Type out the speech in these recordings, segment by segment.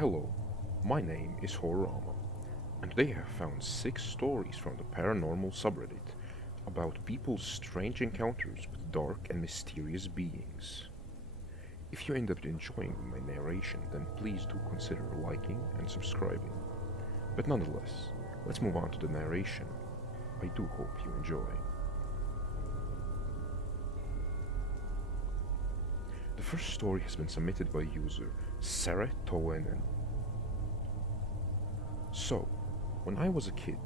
Hello, my name is Horrorama, and today I have found 6 stories from the Paranormal subreddit about people's strange encounters with dark and mysterious beings. If you end up enjoying my narration, then please do consider liking and subscribing. But nonetheless, let's move on to the narration. I do hope you enjoy. The first story has been submitted by user Sarah Toenen. So, when I was a kid,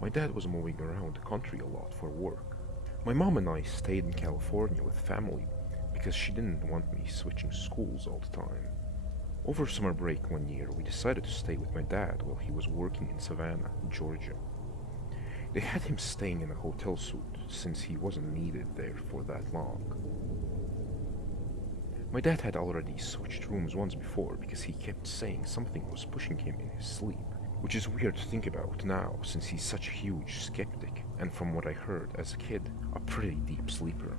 my dad was moving around the country a lot for work. My mom and I stayed in California with family because she didn't want me switching schools all the time. Over summer break one year, we decided to stay with my dad while he was working in Savannah, Georgia. They had him staying in a hotel suite since he wasn't needed there for that long. My dad had already switched rooms once before because he kept saying something was pushing him in his sleep, which is weird to think about now since he's such a huge skeptic and, from what I heard as a kid, a pretty deep sleeper.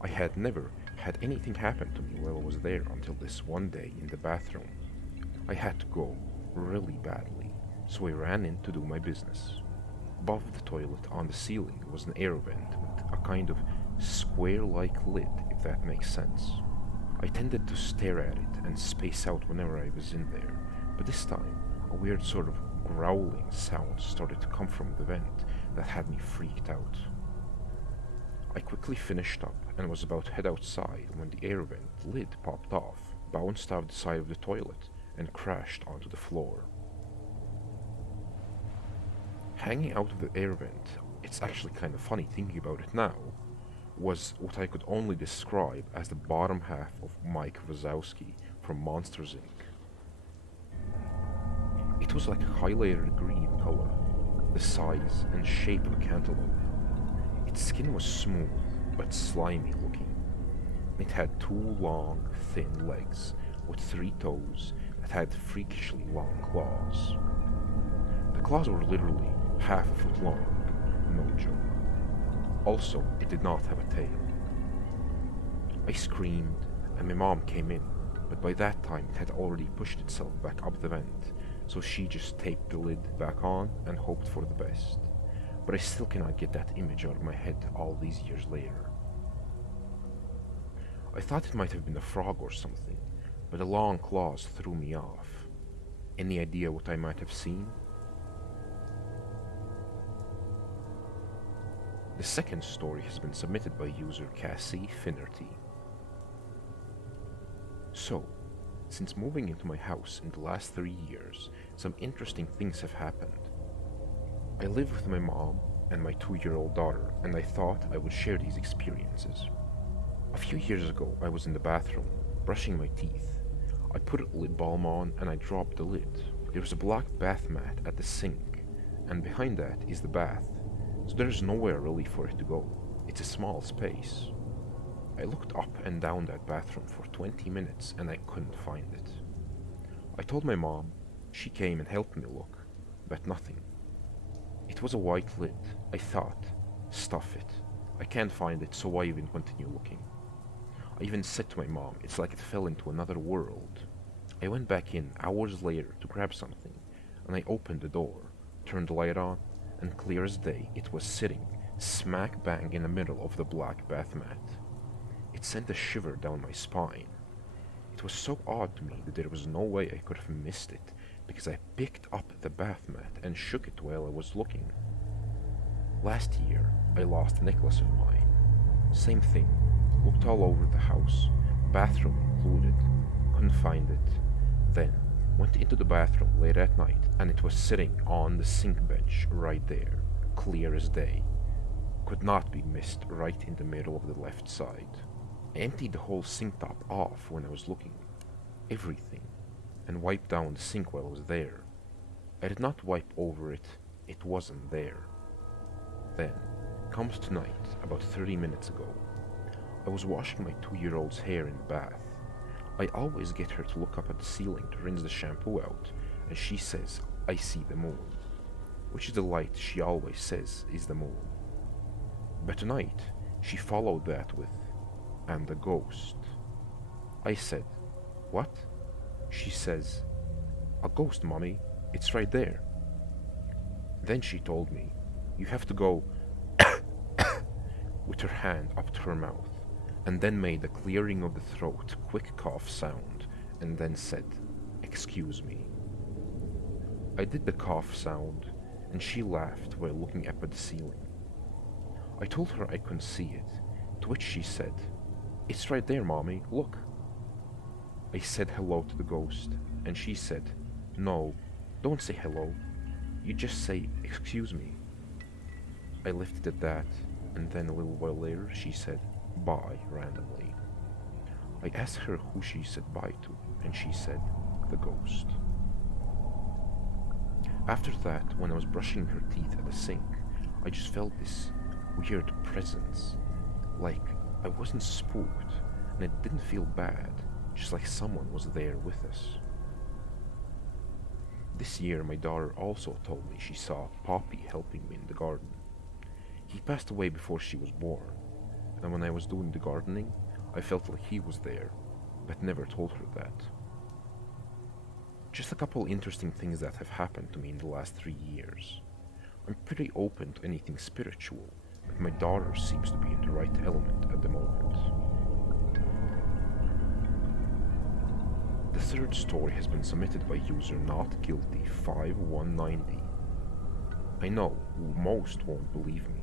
I had never had anything happen to me while I was there until this one day in the bathroom. I had to go really badly, so I ran in to do my business. Above the toilet on the ceiling was an air vent with a kind of square-like lid, if that makes sense. I tended to stare at it and space out whenever I was in there, but this time a weird sort of growling sound started to come from the vent that had me freaked out. I quickly finished up and was about to head outside when the air vent lid popped off, bounced off the side of the toilet, and crashed onto the floor. Hanging out of the air vent, it's actually kind of funny thinking about it now, was what I could only describe as the bottom half of Mike Wazowski from Monsters Inc. It was like a highlighted green color, the size and shape of a cantaloupe. Its skin was smooth but slimy looking. It had 2 long, thin legs with 3 toes that had freakishly long claws. The claws were literally half a foot long, no joke. Also, it did not have a tail. I screamed, and my mom came in, but by that time it had already pushed itself back up the vent, so she just taped the lid back on and hoped for the best. But I still cannot get that image out of my head all these years later. I thought it might have been a frog or something, but the long claws threw me off. Any idea what I might have seen? The second story has been submitted by user Cassie Finnerty. So, since moving into my house in the last 3 years, some interesting things have happened. I live with my mom and my 2-year-old daughter, and I thought I would share these experiences. A few years ago, I was in the bathroom, brushing my teeth. I put lip balm on and I dropped the lid. There was a black bath mat at the sink, and behind that is the bath, so there's nowhere really for it to go. It's a small space. I looked up and down that bathroom for 20 minutes and I couldn't find it. I told my mom, she came and helped me look, but nothing. It was a white lid. I thought, stuff it. I can't find it, so why even continue looking? I even said to my mom, it's like it fell into another world. I went back in hours later to grab something, and I opened the door, turned the light on, and clear as day, it was sitting smack bang in the middle of the black bath mat. It sent a shiver down my spine. It was so odd to me that there was no way I could have missed it, because I picked up the bath mat and shook it while I was looking. Last year, I lost a necklace of mine. Same thing. Looked all over the house, bathroom included, couldn't find it. Then, went into the bathroom late at night, and it was sitting on the sink bench right there, clear as day. Could not be missed right in the middle of the left side. I emptied the whole sink top off when I was looking. Everything. And wiped down the sink while I was there. I did not wipe over it, it wasn't there. Then, comes tonight, about 30 minutes ago. I was washing my 2-year-old's hair in the bath. I always get her to look up at the ceiling to rinse the shampoo out, and she says, I see the moon, which is the light she always says is the moon. But tonight, she followed that with, and the ghost. I said, what? She says, "A ghost, Mommy. It's right there." Then she told me, "You have to go," with her hand up to her mouth, and then made a clearing of the throat, quick cough sound, and then said, "Excuse me." I did the cough sound, and she laughed while looking up at the ceiling. I told her I couldn't see it, to which she said, "It's right there, Mommy, look." I said hello to the ghost, and she said, "No, don't say hello. You just say, 'Excuse me.'" I left it at that, and then a little while later she said, "Bye," randomly. I asked her who she said bye to, and she said, "The ghost." After that, when I was brushing her teeth at the sink, I just felt this weird presence. Like I wasn't spooked, and it didn't feel bad, just like someone was there with us. This year, my daughter also told me she saw Poppy helping me in the garden. He passed away before she was born, and when I was doing the gardening, I felt like he was there, but never told her that. Just a couple interesting things that have happened to me in the last 3 years. I'm pretty open to anything spiritual, but my daughter seems to be in the right element at the moment. The third story has been submitted by user NotGuilty5190. I know most won't believe me,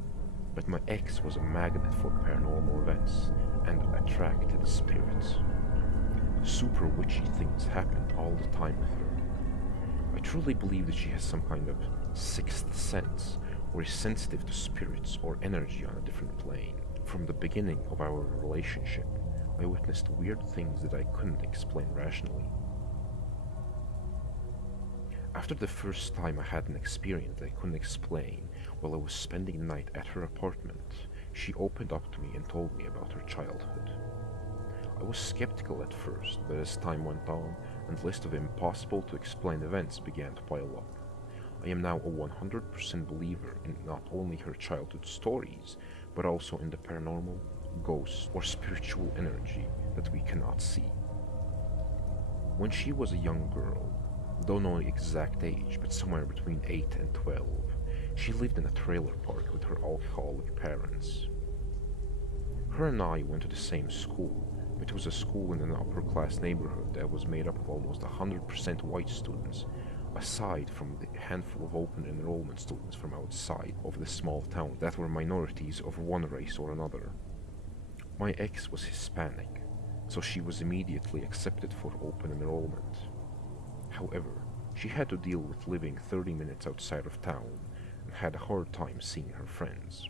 but my ex was a magnet for paranormal events and attracted spirits. Super witchy things happened all the time with her. I truly believe that she has some kind of sixth sense or is sensitive to spirits or energy on a different plane. From the beginning of our relationship, I witnessed weird things that I couldn't explain rationally. After the first time I had an experience that I couldn't explain while I was spending the night at her apartment, she opened up to me and told me about her childhood. I was skeptical at first, but as time went on and the list of impossible to explain events began to pile up, I am now a 100% believer in not only her childhood stories, but also in the paranormal, ghosts, or spiritual energy that we cannot see. When she was a young girl, don't know the exact age, but somewhere between 8 and 12, she lived in a trailer park with her alcoholic parents. Her and I went to the same school, but it was a school in an upper-class neighborhood that was made up of almost 100% white students, aside from the handful of open enrollment students from outside of the small town that were minorities of one race or another. My ex was Hispanic, so she was immediately accepted for open enrollment. However, she had to deal with living 30 minutes outside of town and had a hard time seeing her friends.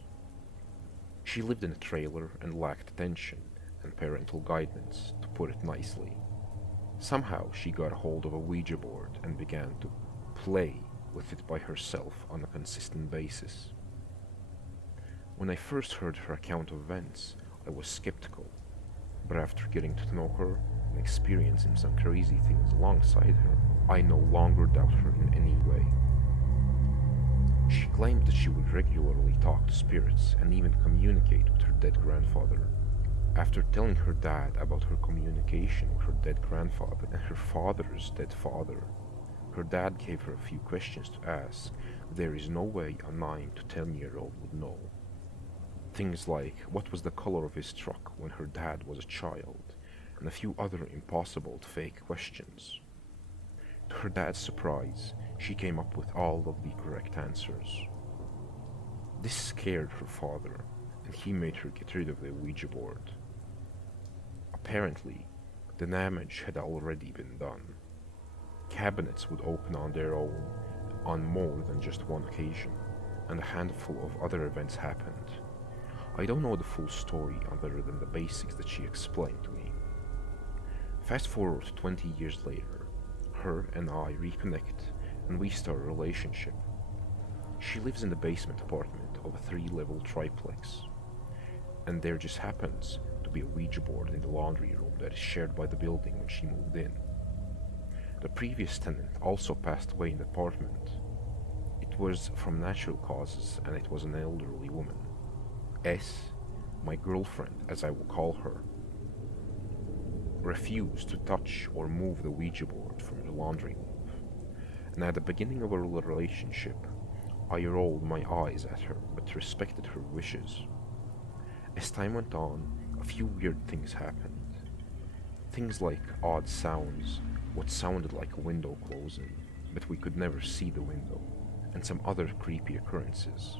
She lived in a trailer and lacked attention and parental guidance, to put it nicely. Somehow she got a hold of a Ouija board and began to play with it by herself on a consistent basis. When I first heard her account of events, I was skeptical, but after getting to know her and experiencing some crazy things alongside her, I no longer doubt her in any way. She claimed that she would regularly talk to spirits and even communicate with her dead grandfather. After telling her dad about her communication with her dead grandfather and her father's dead father, her dad gave her a few questions to ask there is no way a 9 to 10-year-old would know. Things like what was the color of his truck when her dad was a child, and a few other impossible to fake questions. To her dad's surprise, she came up with all of the correct answers. This scared her father, and he made her get rid of the Ouija board. Apparently, the damage had already been done. Cabinets would open on their own on more than just one occasion, and a handful of other events happened. I don't know the full story other than the basics that she explained to me. Fast forward 20 years later, her and I reconnect and we start a relationship. She lives in the basement apartment of a 3-level triplex, and there just happens to be a Ouija board in the laundry room that is shared by the building when she moved in. The previous tenant also passed away in the apartment. It was from natural causes and it was an elderly woman. S, my girlfriend as I will call her, refused to touch or move the Ouija board from the laundry room. and at the beginning of our relationship, I rolled my eyes at her but respected her wishes. As time went on, a few weird things happened. Things like odd sounds, what sounded like a window closing, but we could never see the window, and some other creepy occurrences.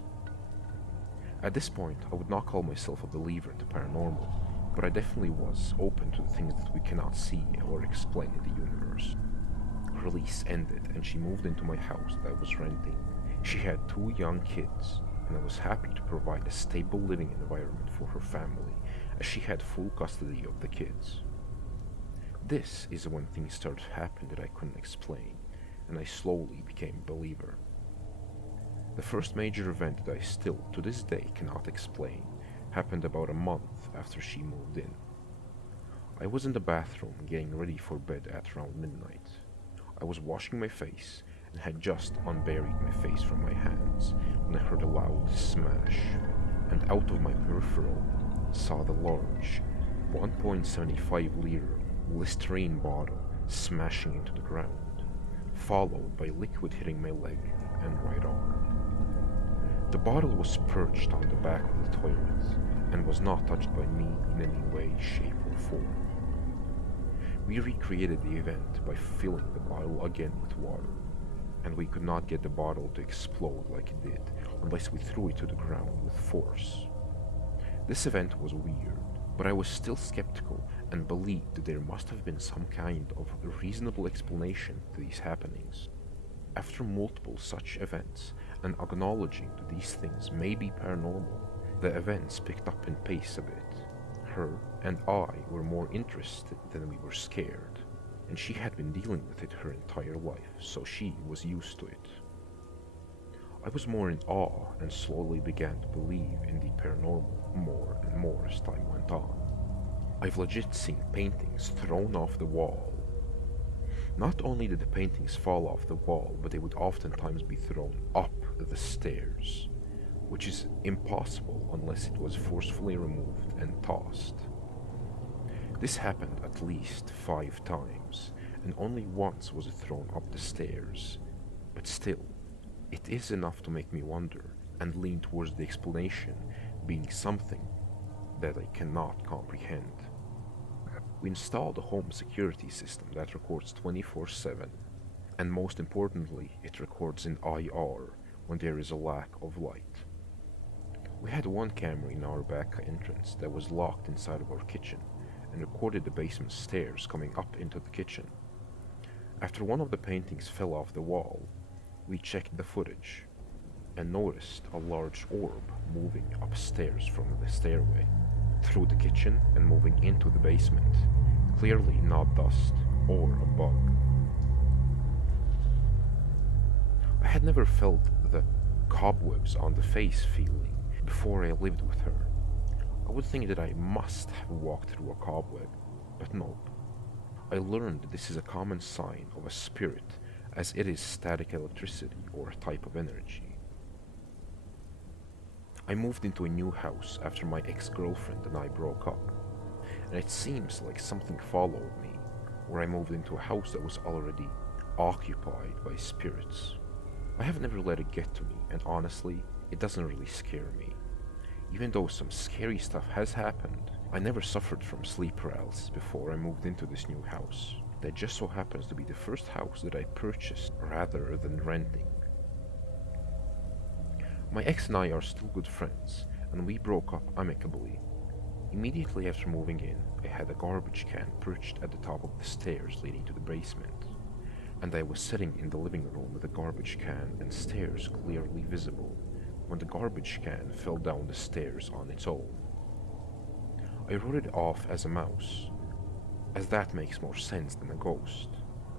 At this point, I would not call myself a believer in the paranormal, but I definitely was open to the things that we cannot see or explain in the universe. Her lease ended and she moved into my house that I was renting. She had 2 young kids, and I was happy to provide a stable living environment for her family, as she had full custody of the kids. This is when things started to happen that I couldn't explain, and I slowly became a believer. The first major event that I still, to this day, cannot explain happened about a month after she moved in. I was in the bathroom getting ready for bed at around midnight. I was washing my face and had just unburied my face from my hands when I heard a loud smash, and out of my peripheral saw the large 1.75-liter Listerine bottle smashing into the ground, followed by liquid hitting my leg and right arm. The bottle was perched on the back of the toilet and was not touched by me in any way, shape, or form. We recreated the event by filling the bottle again with water, and we could not get the bottle to explode like it did unless we threw it to the ground with force. This event was weird, but I was still skeptical and believed that there must have been some kind of reasonable explanation to these happenings. After multiple such events, and acknowledging that these things may be paranormal, the events picked up in pace a bit. Her and I were more interested than we were scared, and she had been dealing with it her entire life, so she was used to it. I was more in awe and slowly began to believe in the paranormal more and more as time went on. I've legit seen paintings thrown off the wall. Not only did the paintings fall off the wall, but they would oftentimes be thrown up the stairs, which is impossible unless it was forcefully removed and tossed. This happened at least 5 times, and only once was it thrown up the stairs, but still, it is enough to make me wonder and lean towards the explanation being something that I cannot comprehend. We installed a home security system that records 24/7, and most importantly, it records in IR when there is a lack of light. We had one camera in our back entrance that was locked inside of our kitchen and recorded the basement stairs coming up into the kitchen. After one of the paintings fell off the wall, we checked the footage and noticed a large orb moving upstairs from the stairway, through the kitchen and moving into the basement, clearly not dust or a bug. I had never felt the cobwebs on the face feeling before I lived with her. I would think that I must have walked through a cobweb, but nope. I learned that this is a common sign of a spirit, as it is static electricity or a type of energy. I moved into a new house after my ex-girlfriend and I broke up, and it seems like something followed me, where I moved into a house that was already occupied by spirits. I have never let it get to me, and honestly, it doesn't really scare me. Even though some scary stuff has happened, I never suffered from sleep paralysis before I moved into this new house. That just so happens to be the first house that I purchased rather than renting. My ex and I are still good friends, and we broke up amicably. Immediately after moving in, I had a garbage can perched at the top of the stairs leading to the basement, and I was sitting in the living room with the garbage can and stairs clearly visible when the garbage can fell down the stairs on its own. I wrote it off as a mouse, as that makes more sense than a ghost.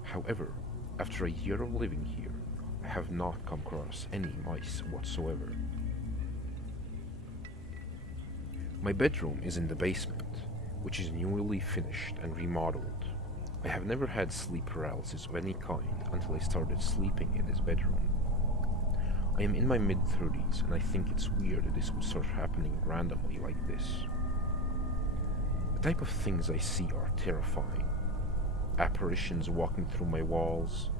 However, after a year of living here, I have not come across any mice whatsoever. My bedroom is in the basement, which is newly finished and remodeled. I have never had sleep paralysis of any kind until I started sleeping in this bedroom. I am in my mid-30s, and I think it's weird that this would start happening randomly like this. The type of things I see are terrifying. Apparitions walking through my walls,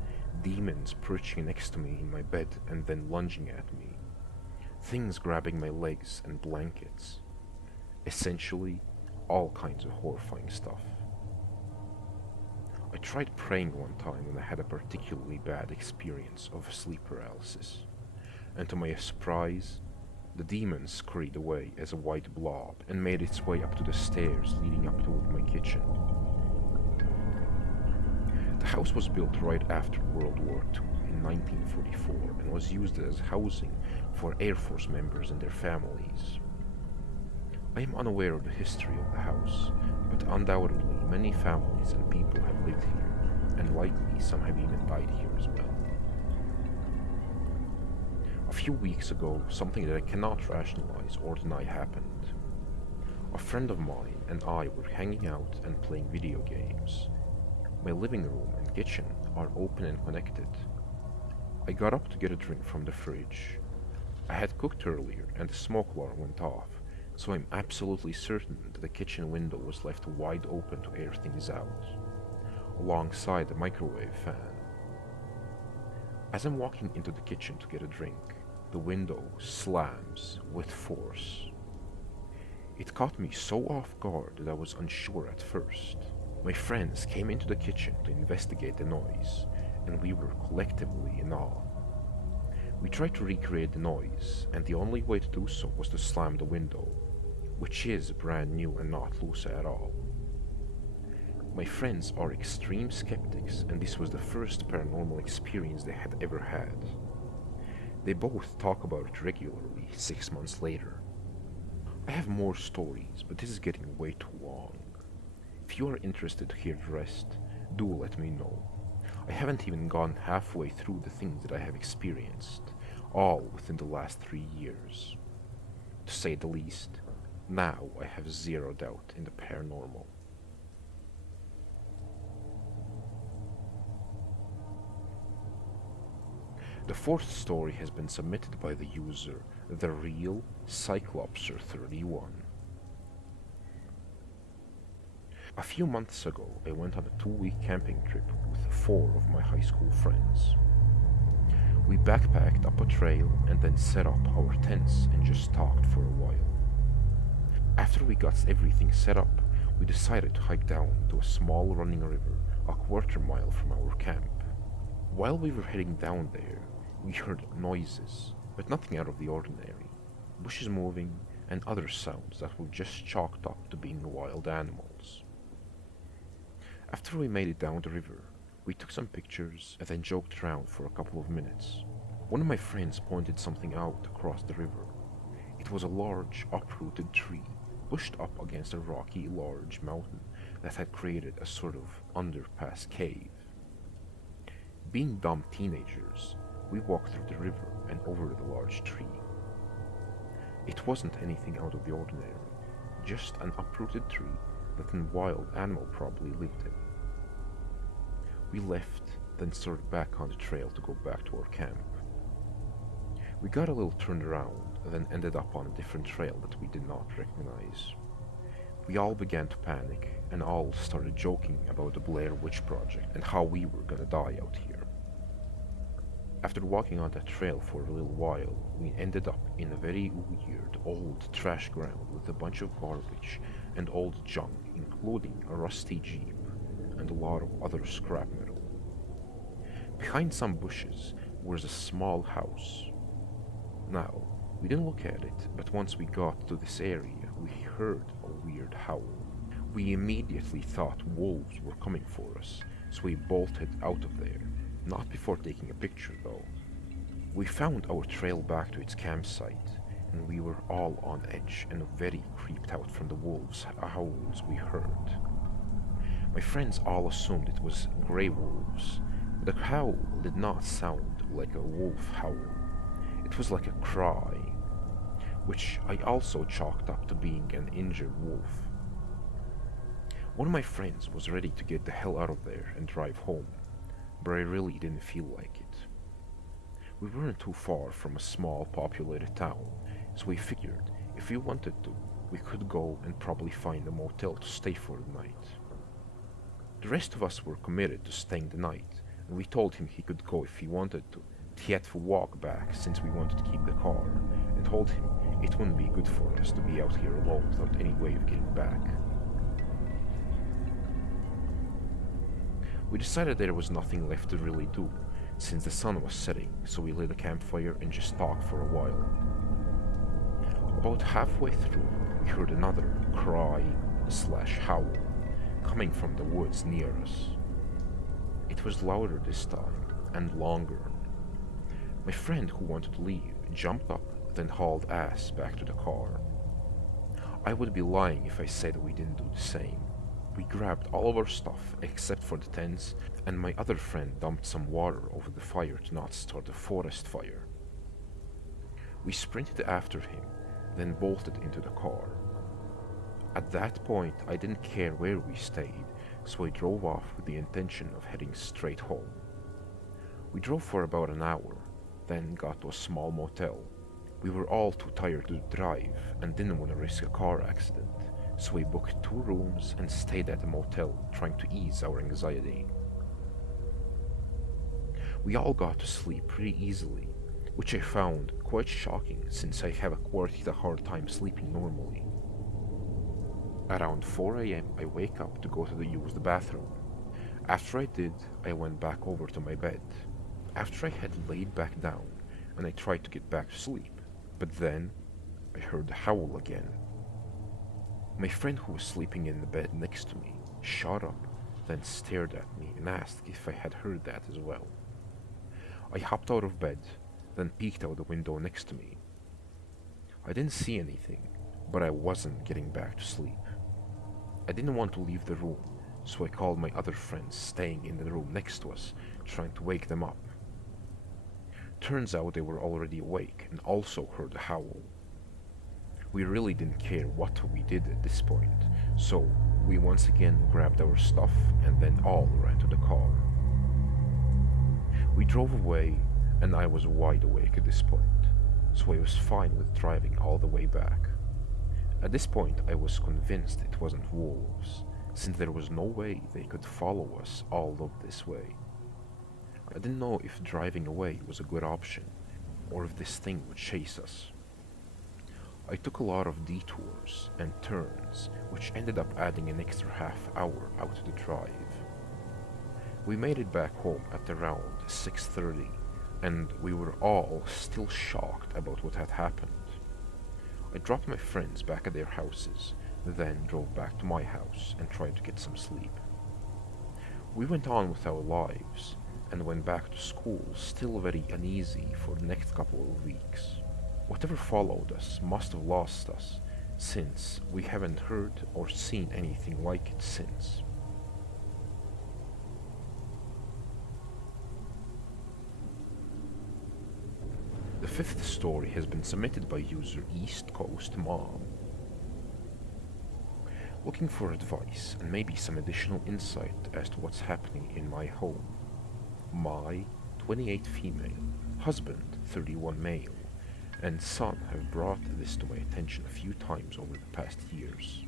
demons perching next to me in my bed and then lunging at me, things grabbing my legs and blankets. Essentially, all kinds of horrifying stuff. I tried praying one time when I had a particularly bad experience of sleep paralysis, and to my surprise, the demon scurried away as a white blob and made its way up to the stairs leading up toward my kitchen. The house was built right after World War II in 1944 and was used as housing for Air Force members and their families. I am unaware of the history of the house, but undoubtedly many families and people have lived here, and likely some have even died here as well. A few weeks ago, something that I cannot rationalize or deny happened. A friend of mine and I were hanging out and playing video games. My living room and kitchen are open and connected. I got up to get a drink from the fridge. I had cooked earlier and the smoke alarm went off, so I'm absolutely certain that the kitchen window was left wide open to air things out, alongside the microwave fan. As I'm walking into the kitchen to get a drink, the window slams with force. It caught me so off guard that I was unsure at first. My friends came into the kitchen to investigate the noise, and we were collectively in awe. We tried to recreate the noise, and the only way to do so was to slam the window, which is brand new and not loose at all. My friends are extreme skeptics, and this was the first paranormal experience they had ever had. They both talk about it regularly 6 months later. I have more stories, but this is getting way too long. If you are interested to hear the rest, do let me know. I haven't even gone halfway through the things that I have experienced, all within the last 3 years. To say the least, now I have zero doubt in the paranormal. The fourth story has been submitted by the user The Real Cyclopser31. A few months ago, I went on a 2-week camping trip with 4 of my high school friends. We backpacked up a trail and then set up our tents and just talked for a while. After we got everything set up, we decided to hike down to a small running river a 1/4 mile from our camp. While we were heading down there, we heard noises, but nothing out of the ordinary. Bushes moving and other sounds that were just chalked up to being wild animals. After we made it down the river, we took some pictures and then joked around for a couple of minutes. One of my friends pointed something out across the river. It was a large, uprooted tree, pushed up against a rocky, large mountain that had created a sort of underpass cave. Being dumb teenagers, we walked through the river and over the large tree. It wasn't anything out of the ordinary, just an uprooted tree that a wild animal probably lived in. We left, then started back on the trail to go back to our camp. We got a little turned around and then ended up on a different trail that we did not recognize. We all began to panic and all started joking about the Blair Witch Project and how we were gonna die out here. After walking on that trail for a little while, we ended up in a very weird old trash ground with a bunch of garbage and old junk, including a rusty jeep and a lot of other scrap metal. Behind some bushes was a small house. Now, we didn't look at it, but once we got to this area, we heard a weird howl. We immediately thought wolves were coming for us, so we bolted out of there. Not before taking a picture, though. We found our trail back to its campsite, and we were all on edge and very creeped out from the wolves' howls we heard. My friends all assumed it was grey wolves. The howl did not sound like a wolf howl. It was like a cry, which I also chalked up to being an injured wolf. One of my friends was ready to get the hell out of there and drive home, but I really didn't feel like it. We weren't too far from a small populated town, so we figured if we wanted to, we could go and probably find a motel to stay for the night. The rest of us were committed to staying the night, and we told him he could go if he wanted to. He had to walk back since we wanted to keep the car, and told him it wouldn't be good for us to be out here alone without any way of getting back. We decided there was nothing left to really do, since the sun was setting, so we lit a campfire and just talked for a while. About halfway through, we heard another cry/howl coming from the woods near us. It was louder this time, and longer. My friend who wanted to leave jumped up, then hauled ass back to the car. I would be lying if I said we didn't do the same. We grabbed all of our stuff except for the tents, and my other friend dumped some water over the fire to not start a forest fire. We sprinted after him, then bolted into the car. At that point, I didn't care where we stayed, so I drove off with the intention of heading straight home. We drove for about an hour, then got to a small motel. We were all too tired to drive and didn't want to risk a car accident, so we booked 2 rooms and stayed at the motel, trying to ease our anxiety. We all got to sleep pretty easily, which I found quite shocking since I have quite a hard time sleeping normally. Around 4 a.m. I wake up to go to use the bathroom. After I did, I went back over to my bed. After I had laid back down, and I tried to get back to sleep, but then I heard the howl again. My friend who was sleeping in the bed next to me shot up, then stared at me and asked if I had heard that as well. I hopped out of bed, then peeked out the window next to me. I didn't see anything, but I wasn't getting back to sleep. I didn't want to leave the room, so I called my other friends staying in the room next to us, trying to wake them up. Turns out they were already awake and also heard the howl. We really didn't care what we did at this point, so we once again grabbed our stuff and then all ran to the car. We drove away, and I was wide awake at this point, so I was fine with driving all the way back. At this point, I was convinced it wasn't wolves, since there was no way they could follow us all of this way. I didn't know if driving away was a good option, or if this thing would chase us. I took a lot of detours and turns, which ended up adding an extra half hour out to the drive. We made it back home at around 6:30, and we were all still shocked about what had happened. I dropped my friends back at their houses, then drove back to my house and tried to get some sleep. We went on with our lives, and went back to school still very uneasy for the next couple of weeks. Whatever followed us must have lost us, since we haven't heard or seen anything like it since. The 5th story has been submitted by user East Coast Mom. Looking for advice and maybe some additional insight as to what's happening in my home. My 28 female, husband 31 male, and son have brought this to my attention a few times over the past years.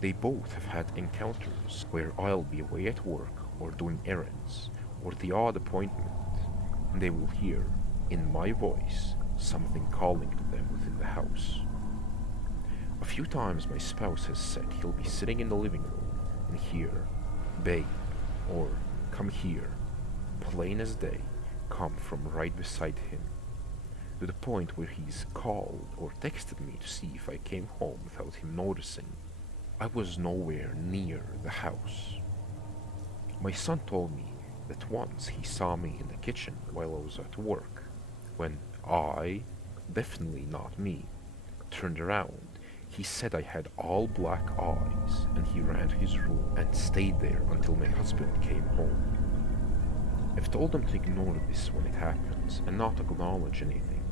They both have had encounters where I'll be away at work or doing errands or the odd appointment, and they will hear, in my voice, something calling to them within the house. A few times my spouse has said he'll be sitting in the living room and hear, "Babe," or "Come here," plain as day, come from right beside him, to the point where he's called or texted me to see if I came home without him noticing. I was nowhere near the house. My son told me that once he saw me in the kitchen while I was at work, when I, definitely not me, turned around. He said I had all black eyes, and he ran to his room and stayed there until my husband came home. I've told him to ignore this when it happens and not acknowledge anything,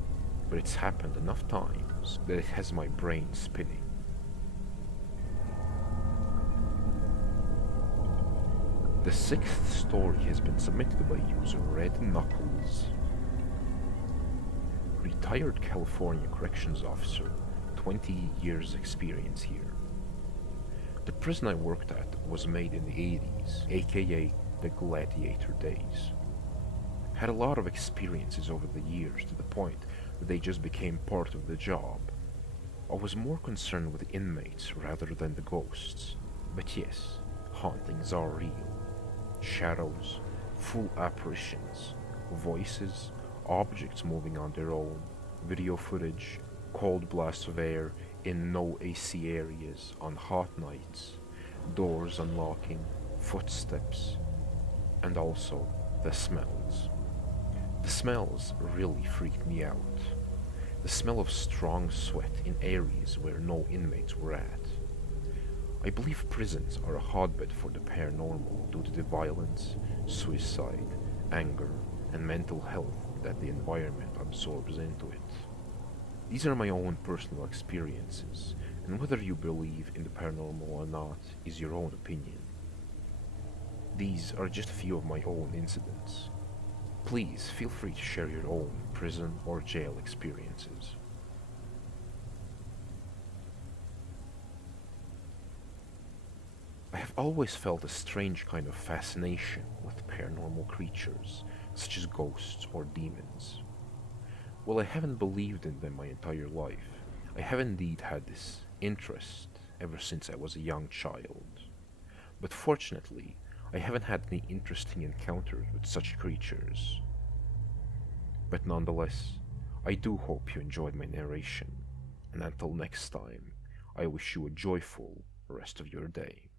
but it's happened enough times that it has my brain spinning. The 6th story has been submitted by user Red Knuckles. Retired California corrections officer, 20 years experience here. The prison I worked at was made in the 80s, aka the gladiator days. Had a lot of experiences over the years to the point that they just became part of the job. I was more concerned with the inmates rather than the ghosts. But yes, hauntings are real. Shadows, full apparitions, voices, objects moving on their own, video footage, cold blasts of air in no AC areas on hot nights, doors unlocking, footsteps, and also the smells. The smells really freaked me out. The smell of strong sweat in areas where no inmates were at. I believe prisons are a hotbed for the paranormal due to the violence, suicide, anger, and mental health that the environment absorbs into it. These are my own personal experiences, and whether you believe in the paranormal or not is your own opinion. These are just a few of my own incidents. Please feel free to share your own prison or jail experiences. I have always felt a strange kind of fascination with paranormal creatures, such as ghosts or demons. While I haven't believed in them my entire life, I have indeed had this interest ever since I was a young child. But fortunately, I haven't had any interesting encounters with such creatures. But nonetheless, I do hope you enjoyed my narration, and until next time, I wish you a joyful rest of your day.